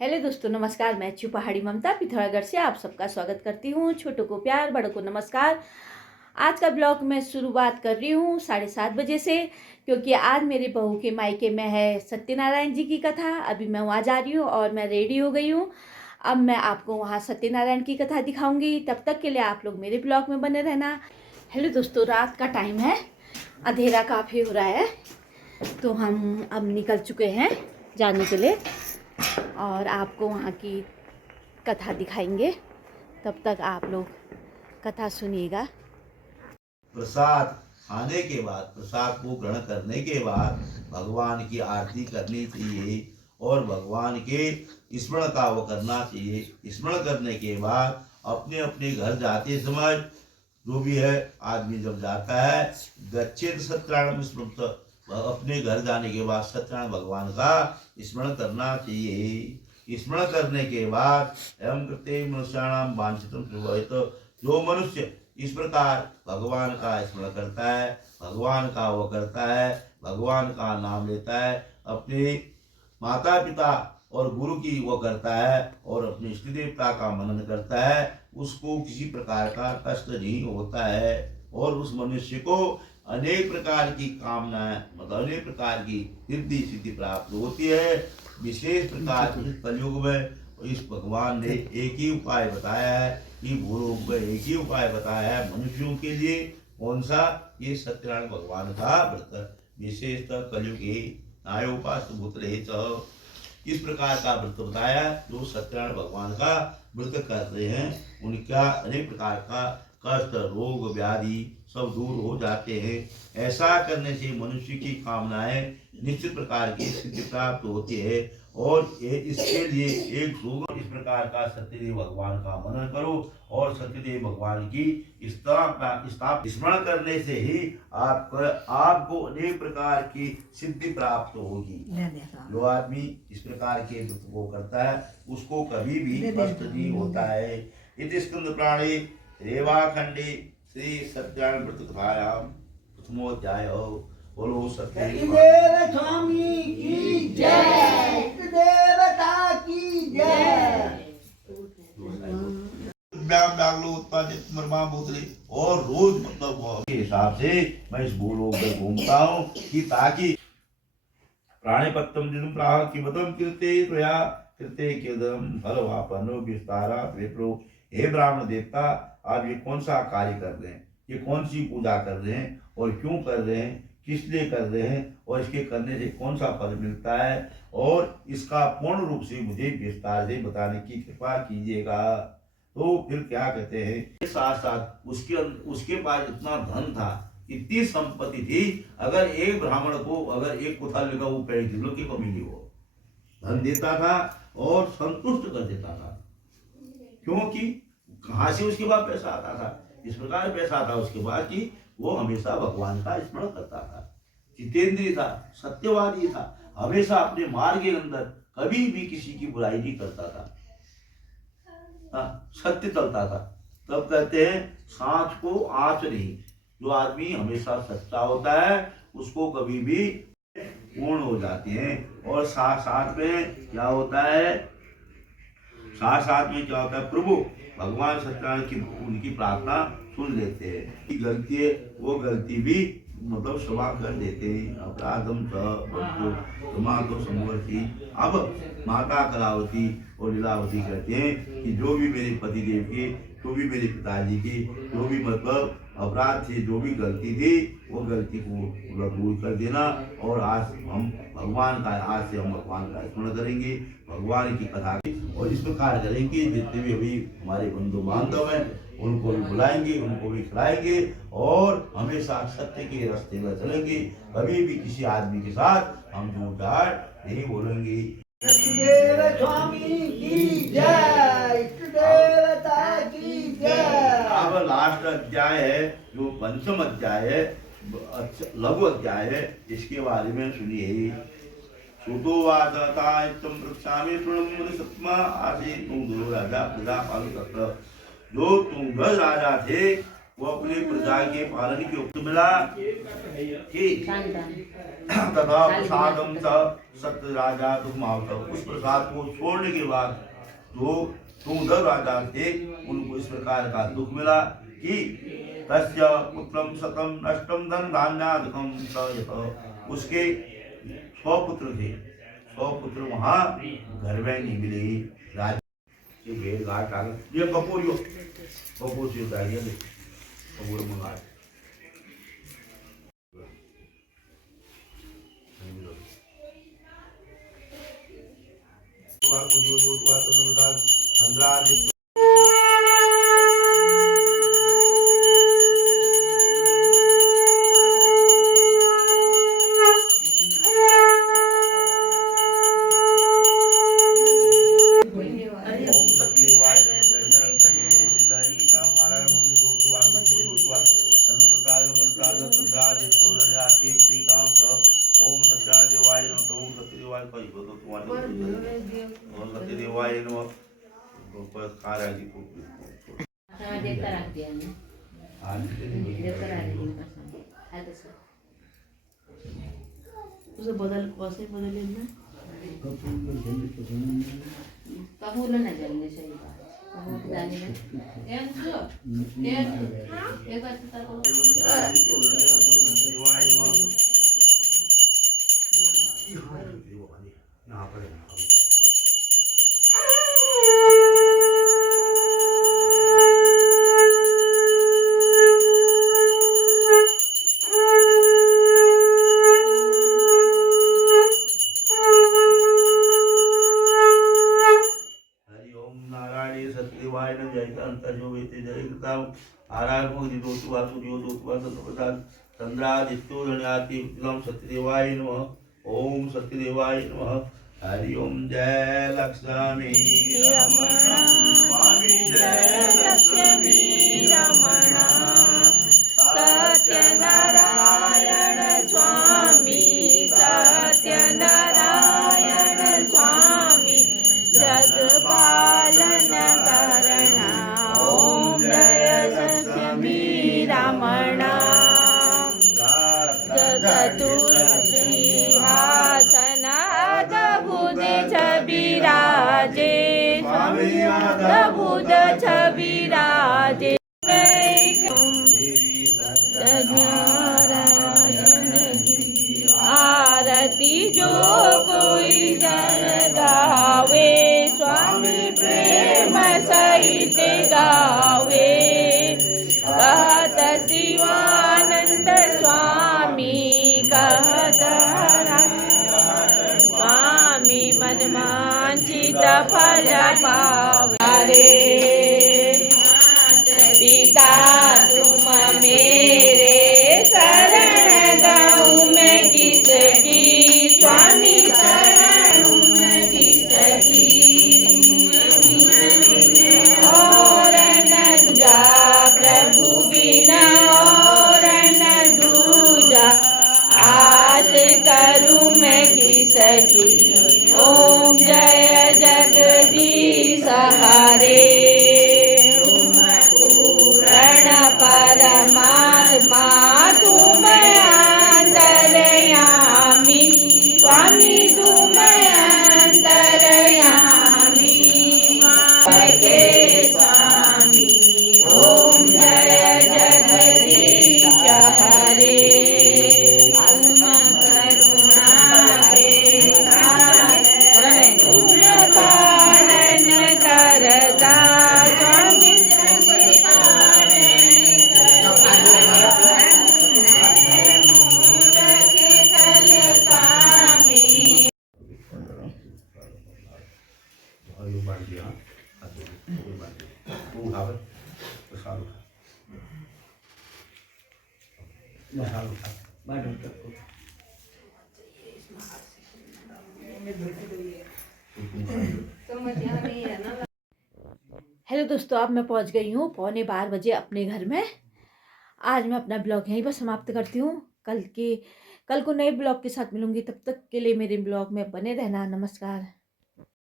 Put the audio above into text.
Hello दोस्तों, नमस्कार। मैं अच्छी पहाड़ी ममता पिथौरागढ़ से आप सबका स्वागत करती हूँ। छोटों को प्यार, बड़ों को नमस्कार। आज का ब्लॉग मैं शुरुआत कर रही हूँ 7:30 बजे से, क्योंकि आज मेरे बहू के मायके में है सत्यनारायण जी की कथा। अभी मैं वहाँ जा रही हूँ और मैं रेडी हो गई हूँ। अब मैं आपको वहाँ सत्यनारायण की कथा दिखाऊंगी। तब तक के लिए आप लोग मेरे ब्लॉग में बने रहना। हेलो दोस्तों, रात का टाइम है, अंधेरा काफ़ी हो रहा है, तो हम अब निकल चुके हैं जाने के लिए और आपको वहाँ की कथा दिखाएंगे। तब तक आप लोग कथा सुनिएगा। प्रसाद खाने के बाद, प्रसाद को ग्रहण करने के बाद भगवान की आरती करनी चाहिए और भगवान के स्मरण का वो करना चाहिए। स्मरण करने के बाद अपने अपने घर जाते समय जो भी है आदमी जब जाता है गच्छेत सत्यनारायण स्मृत, अपने घर जाने के बाद सत्यनारायण भगवान का स्मरण करना चाहिए। स्मरण करने के बाद एवं कृते मनुष्याणाम वांछितम सुभवेत, जो मनुष्य इस प्रकार भगवान का स्मरण करता है, भगवान का वो करता है, भगवान का नाम लेता है, अपने माता पिता और गुरु की वो करता है और अपने इष्ट देवता का मनन करता है, उसको किसी प्रकार का कष्ट नहीं होता है और उस मनुष्य को अनेक प्रकार की कामनाएं, मतलब अनेक प्रकार की रिद्धि सिद्धि प्राप्त होती है। विशेष प्रकार इस कलयुग में इस भगवान ने एक ही उपाय बताया है कि भूलों को एक ही उपाय बताया है मनुष्यों के लिए। कौन सा? ये सत्यनारायण भगवान का व्रत, विशेषतः कलयुग नायोपास भूतले इस प्रकार का व्रत बताया। जो सत्यनारायण भगवान का व्रत करते हैं उनका अनेक प्रकार का कष्ट, रोग, व्याधि सब दूर हो जाते हैं। ऐसा करने से मनुष्य की कामनाएं निश्चित प्रकार की सिद्धि प्राप्त होती है और ये इसके लिए एक सुगम इस प्रकार का सत्यदेव भगवान का मनन करो और सत्यदेव भगवान की स्मरण करने से ही आपको अनेक प्रकार की सिद्धि प्राप्त होगी। जो आदमी इस प्रकार के व्रत को करता है उसको कभी भी कष्ट नहीं होता है। इति स्कंद प्राणे रेवाखंडे श्री सत्यनारायण व्रत कथायाम प्रथमोध्याय। बोलो सत्यदेव स्वामी की जय, देवता की जय। उत्पादित मरमा भूतले। और रोज मतलब के हिसाब से मैं इस भूलोक में घूमता हूँ कि ताकि प्राणिपत्यम जिदम प्राह किमतम कीर्ते त्वया कृते किदम फलवापनो विस्तारा विप्रो। हे ब्राह्मण देवता, आप ये कौन सा कार्य कर रहे हैं, ये कौन सी पूजा कर रहे हैं और क्यों कर रहे हैं, किस लिए कर रहे हैं और इसके करने से कौन सा फल मिलता है, और इसका पूर्ण रूप से मुझे विस्तार से बताने की कृपा कीजिएगा। तो फिर क्या कहते हैं, साथ साथ उसके पास इतना धन था, इतनी संपत्ति थी, अगर एक ब्राह्मण को अगर एक कुथल का वो पेड़ किलो की कमी नहीं हो, धन देता था और संतुष्ट कर देता था। क्योंकि कहाँ से उसके बाद पैसा आता था? इस प्रकार पैसा आता उसके बाद कि वो हमेशा भगवान का स्मरण करता था, जितेंद्रिय था, सत्यवादी था, हमेशा अपने मार्ग के अंदर कभी भी किसी की बुराई नहीं करता था, सत्य चलता था। तब कहते हैं सांच को आंच नहीं। जो आदमी हमेशा सच्चा होता है उसको कभी भी पूर्ण हो जाते हैं। और साथ साथ में क्या होता है, साथ साथ में क्या होता है, प्रभु भगवान सत्यनारायण की उनकी प्रार्थना सुन लेते हैं कि गलती है वो गलती भी मतलब क्षमा कर देते हैं। अपराधम क्षमा तो संवर्ती। अब माता कलावती और लीलावती कहते हैं कि जो भी मेरे पति देव के, जो भी मेरे पिताजी की जो भी मतलब अपराध थे, जो भी गलती थी, वो गलती को दूर कर देना। और आज हम भगवान का, आज से हम भगवान का स्मरण करेंगे, भगवान की कथा और इस प्रकार करेंगे। जितने भी अभी हमारे बंधु बांधव हैं उनको भी बुलाएंगे, उनको भी खिलाएंगे और हमेशा सत्य के रास्ते में चलेंगे। कभी भी किसी आदमी के साथ हम झूठ नहीं बोलेंगे। सत्यदेव स्वामी की जय, देवता की जय। अब लास्ट अध्याय है, जो पंचम अध्याय है, लघु अध्याय है, इसके बारे में सुनिए। सुतोवाचतायत्तं पृच्छामि शृणुं सत्मा आसीत् तुंग राजा प्रजा पालु। जो तुंग राजा थे वो अपने प्रजा के पालन के उपयुक्त मिला कि तथा प्रसादम सत्य राजा दुखमावत, उस प्रसाद को छोड़ने के बाद जो तुंगदर राजा थे उनको इस प्रकार का दुख मिला कि तस्य पुत्रम सतम नष्टम धन धान्यादिकम स यत, उसके 100 पुत्र थे, 100 पुत्र वहां घर में नहीं मिले। राजा से भेड़ घाट आ गए, ये कपूर से उतारिए, कपूर मंगा ओम सत्यादेवाय नमः, ओम सत्यदेवाय का ही बोलो तुम्हारे ओम सत्यदेवाय नमः। ऊपर खा रहा है जी को देता रख दिया ने आज देता रख दिया है तो सर उसे बदल कैसे बदले ना कबूल ना जल्दी सही बात कबूल जाने ना एक बार तो ताको सत्यदेवाय नमः। यहाँ पर सत्यदेवाय न जय अंतर जो वेते जय कृता आराय को दितो तुवा सूर्यो दोतवा सतप्रसाद चंद्रादित्यो धन्याति उत्तम सत्यदेवाय नमः। ओम सत्यदेवाय नमः। हरि ओम जय लक्ष्मी रमण स्वामी जय लक्ष्मी रमण सत्यनारायण स्वामी सत्यनारायण स्वामी जगपालन करणा ओम जय लक्ष्मी रमण चतुर्सिंहासन अद्भुत छविराजे स्वामी अद्भुत छविराजे आरती जो कोई जन गावे स्वामी प्रेम सहित गावे कहत शिवानंद स्वामी कहत स्वामी मनमांचित फल पावे पिता तुम मेरे शरण गहूँ मैं किसकी स्वामी शरण मैं किसकी और न दूजा प्रभु बिना और न दूजा आस करूँ मैं किसकी। ओम जय जगदीश हरे परमात्मा तुम अंतर्यामी स्वामी तुम अंतर्यामी के स्वामी। ओम जय जगदीश हरे करुणा के तुम पालन करता स्वामी हेलो दोस्तों, अब मैं पहुंच गई हूँ 11:15 अपने घर में। आज मैं अपना ब्लॉग यहीं पर समाप्त करती हूँ। कल को नए ब्लॉग के साथ मिलूंगी। तब तक के लिए मेरे ब्लॉग में बने रहना। नमस्कार।